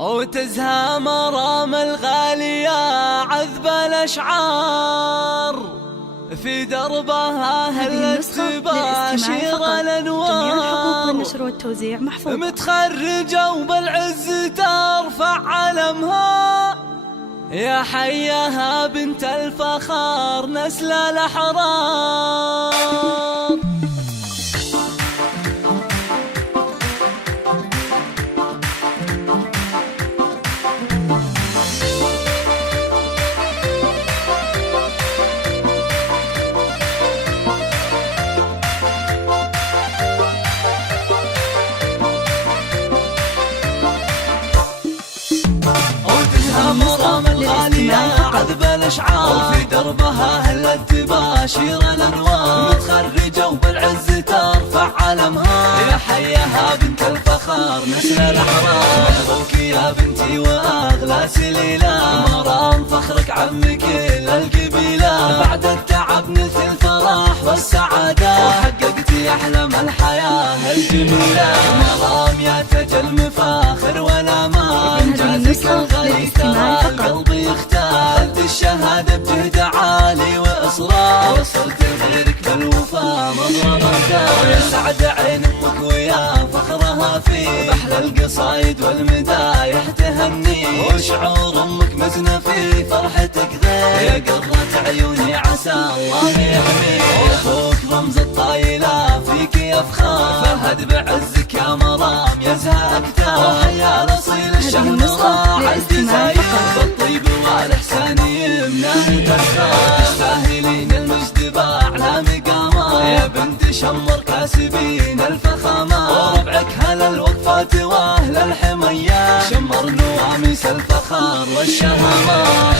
وتزهى مرام الغالية عذب الأشعار، في دربها هلت تباشر الأنوار، النشر والتوزيع محفوظة. متخرجة وبالعز ترفع علمها، يا حياها بنت الفخار نسل الأحرار. مرام الغالية عذب الأشعار، في دربها هلت تباشر الأنوار، متخرجة وبالعز ترفع علمها، يا حياها بنت الفخار نسل الأحرار. مبروك يا بنتي وأغلى سليلة، مرام فخرك عم كل القبيلة، بعد التعب نلت الفرح والسعادة، وحققتي أحلام الحياة الجميلة. مرام يا تاج المفاخر والأمان، إنجازك الغالي ترى القلب يختار، أخذت الشهادة بجهد عالي وإصرار، وصلت لغيرك بالوفا مضرب الدار، يا سعد عين أمك ويا فخرها فيه، بأحلى القصايد والمدايح تهني، وشعور أمك مزنة في فرحتك غير، يا قرة عيوني عسى الله يحميه، أخوك رمز الطايلة فيك يفخر، فهد بعزك يا مرام يزهى أكتر، وحيا الأصيل الشهر راح الجزاير، بالطيب والإحسان يمناه الأسرار، تستاهلين المجد بأعلى مقامات، يا بنت شمر كاسبين الفخامات، وربعك هل الوقفات وأهل الحميات، شمر نواميس الفخار والشهامات.